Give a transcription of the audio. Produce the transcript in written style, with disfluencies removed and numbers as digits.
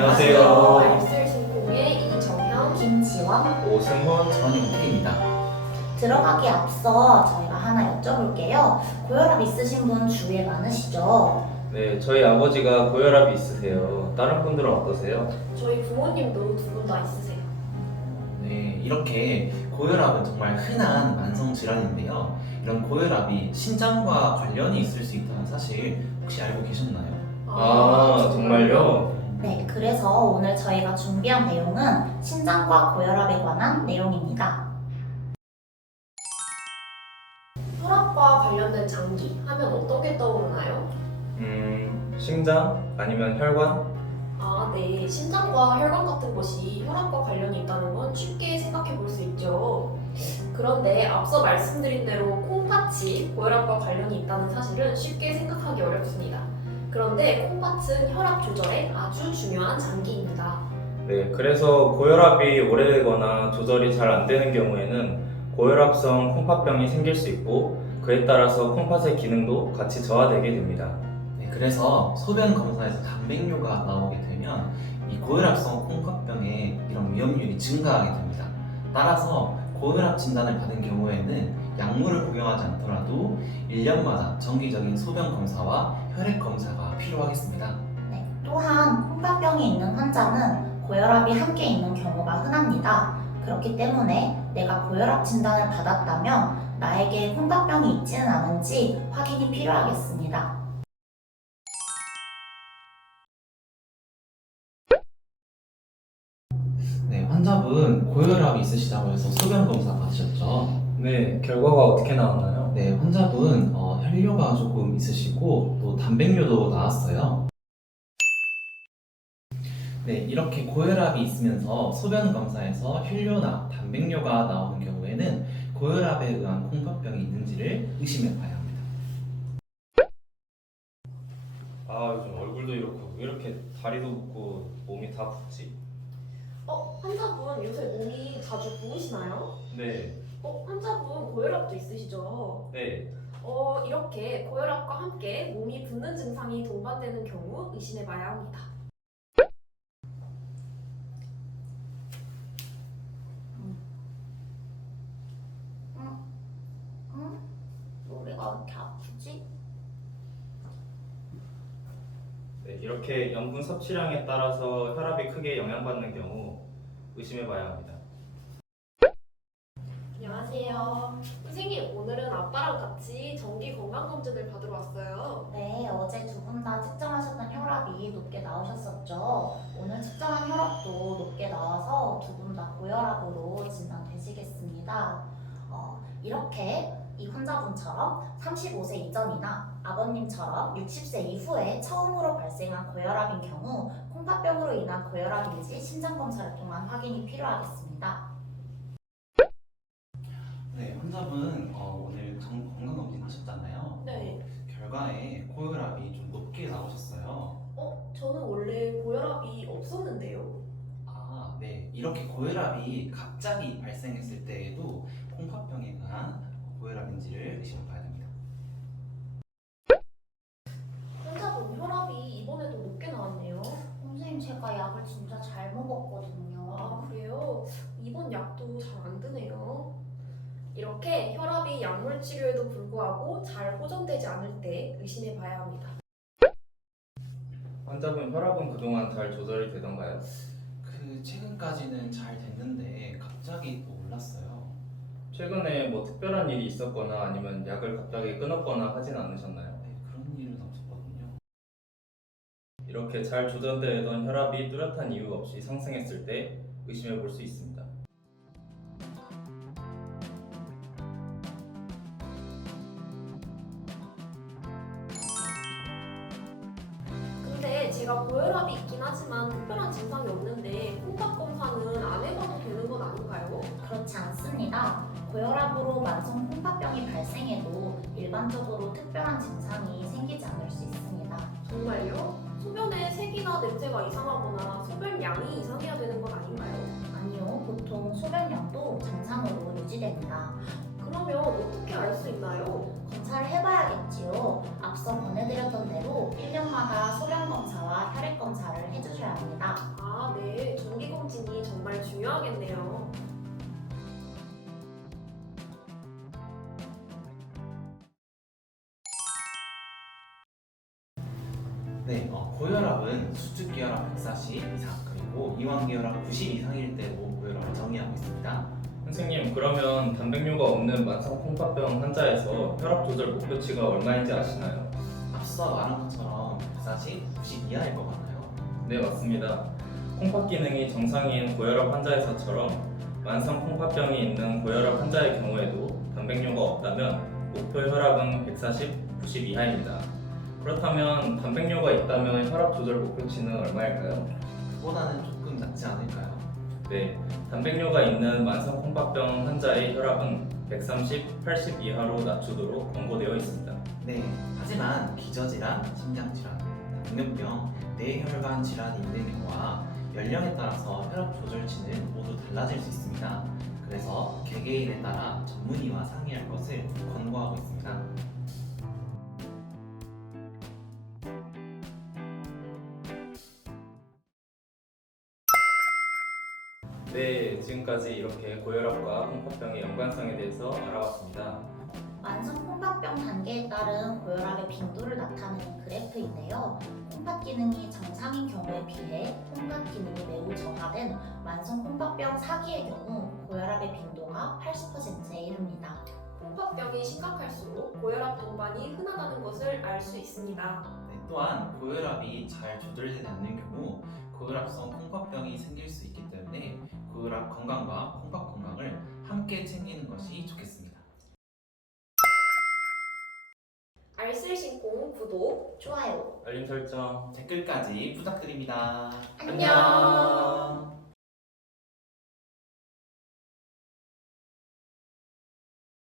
안녕하세요. 알쓸신공의 이정현, 김지원. 오승훈, 전용태입니다. 들어가기 앞서 저희가 하나 여쭤볼게요. 고혈압 있으신 분 주위에 많으시죠? 네, 저희 아버지가 고혈압이 있으세요. 다른 분들은 어떠세요? 저희 부모님도 두 분 다 있으세요. 네, 이렇게 고혈압은 정말 흔한 만성 질환인데요. 이런 고혈압이 신장과 관련이 있을 수 있다는 사실 혹시 알고 계셨나요? 정말요? 네, 그래서 오늘 저희가 준비한 내용은 신장과 고혈압에 관한 내용입니다. 혈압과 관련된 장기 하면 어떤 게 떠오르나요? 심장? 아니면 혈관? 네. 심장과 혈관 같은 것이 혈압과 관련이 있다는 건 쉽게 생각해 볼 수 있죠. 그런데 앞서 말씀드린 대로 콩팥이 고혈압과 관련이 있다는 사실은 쉽게 생각하기 어렵습니다. 그런데 콩팥은 혈압 조절에 아주 중요한 장기입니다. 네, 그래서 고혈압이 오래되거나 조절이 잘 안 되는 경우에는 고혈압성 콩팥병이 생길 수 있고 그에 따라서 콩팥의 기능도 같이 저하되게 됩니다. 네, 그래서 소변 검사에서 단백뇨가 나오게 되면 이 고혈압성 콩팥병의 이런 위험률이 증가하게 됩니다. 따라서 고혈압 진단을 받은 경우에는 약물을 복용하지 않더라도 1년마다 정기적인 소변 검사와 혈액 검사가 필요하겠습니다. 네, 또한 콩팥병이 있는 환자는 고혈압이 함께 있는 경우가 흔합니다. 그렇기 때문에 내가 고혈압 진단을 받았다면 나에게 콩팥병이 있지는 않은지 확인이 필요하겠습니다. 네, 환자분 고혈압이 있으시다고 해서 소변 검사 받으셨죠? 네, 결과가 어떻게 나왔나요? 네, 환자분 혈뇨가 조금 있으시고 또 단백뇨도 나왔어요. 네, 이렇게 고혈압이 있으면서 소변 검사에서 혈뇨나 단백뇨가 나오는 경우에는 고혈압에 의한 콩팥병이 있는지를 의심해 봐야 합니다. 요즘 얼굴도 이렇고 왜 이렇게 다리도 붓고 몸이 다 붓지? 환자분 요새 몸이 자주 부으시나요? 네, 환자분 고혈압도 있으시죠? 네. 이렇게 고혈압과 함께 몸이 붓는 증상이 동반되는 경우 의심해 봐야 합니다. 머리가 왜 이렇게 아프지? 네, 이렇게 염분 섭취량에 따라서 혈압이 크게 영향받는 경우 의심해 봐야 합니다. 안녕하세요. 선생님, 오늘은 아빠랑 같이 정기 건강검진을 받으러 왔어요. 네, 어제 두 분 다 측정하셨던 혈압이 높게 나오셨었죠. 오늘 측정한 혈압도 높게 나와서 두 분 다 고혈압으로 진단되시겠습니다. 이렇게 이 환자분처럼 35세 이전이나 아버님처럼 60세 이후에 처음으로 발생한 고혈압인 경우 콩팥병으로 인한 고혈압인지 심장검사를 통한 확인이 필요하겠습니다. 네, 환자분 오늘 건강검진 하셨잖아요. 네. 결과에 고혈압이 좀 높게 나오셨어요. 저는 원래 고혈압이 없었는데요. 네. 이렇게 고혈압이 갑자기 발생했을 때에도 콩팥병에 의한 고혈압인지를 의심해 봐야 됩니다. 환자분 혈압이 이번에도 높게 나왔네요. 선생님, 제가 약을 진짜 잘 먹었거든요. 그래요? 이번 약도 잘 안 드네요. 이렇게 혈압이 약물 치료에도 불구하고 잘 호전되지 않을 때 의심해 봐야 합니다. 환자분 혈압은 그동안 잘 조절이 되던가요? 최근까지는 잘 됐는데 갑자기 또 올랐어요. 최근에 뭐 특별한 일이 있었거나 아니면 약을 갑자기 끊었거나 하진 않으셨나요? 네, 그런 일은 없었거든요. 이렇게 잘 조절되던 혈압이 뚜렷한 이유 없이 상승했을 때 의심해 볼 수 있습니다. 근데 제가 고혈압이 있긴 하지만 특별한 증상이 없는데 콩팥 검사는 안 해봐도 되는 건 아닌가요? 그렇지 않습니다. 고혈압으로 만성 콩팥병이 발생해도 일반적으로 특별한 증상이 생기지 않을 수 있습니다. 정말요? 소변의 색이나 냄새가 이상하거나 소변 양이 이상해야 되는 건 아닌가요? 아니요, 보통 소변량도 정상으로 유지됩니다. 그러면 어떻게 알 수 있나요? 검사를 해봐야겠지요. 앞서 권해드렸던 대로 1년마다 소변 검사와 혈액 검사를 해주셔야 합니다. 중요하겠네요. 네, 고혈압은 수축기혈압 140 이상 그리고 이완기혈압 90 이상일 때로 고혈압을 정의하고 있습니다. 선생님, 그러면 단백뇨가 없는 만성 콩팥병 환자에서 혈압 조절 목표치가 얼마인지 아시나요? 앞서 말한 것처럼 140, 90 이하일 것 같나요? 네, 맞습니다. 콩팥 기능이 정상인 고혈압 환자에서처럼 만성 콩팥병이 있는 고혈압 환자의 경우에도 단백뇨가 없다면 목표 혈압은 140, 90 이하입니다. 그렇다면 단백뇨가 있다면 혈압 조절 목표치는 얼마일까요? 그보다는 조금 낮지 않을까요? 네, 단백뇨가 있는 만성 콩팥병 환자의 혈압은 130, 80 이하로 낮추도록 권고되어 있습니다. 네, 하지만 기저질환, 심장질환, 당뇨병, 뇌혈관 질환이 있는 경우와 연령에 따라서 혈압 조절치는 모두 달라질 수 있습니다. 그래서 개개인에 따라 전문의와 상의할 것을 권고하고 있습니다. 네, 지금까지 이렇게 고혈압과 콩팥병의 연관성에 대해서 알아봤습니다. 만성 콩팥병 단계에 따른 고혈압의 빈도를 나타내는 그래프인데요. 콩팥 기능이 정상인 경우에 비해 콩팥 기능이 매우 저하된 만성 콩팥병 4기의 경우 고혈압의 빈도가 80%에 이릅니다. 콩팥병이 심각할수록 고혈압 동반이 흔하다는 것을 알 수 있습니다. 네, 또한 고혈압이 잘 조절되지 않는 경우 고혈압성 콩팥병이 생길 수 있기 때문에 고혈압 건강과 콩팥 건강을 함께 챙기는 것이 좋겠습니다. 알쓸신콩 구독, 좋아요. 알림 설정. 댓글까지 부탁드립니다. 안녕.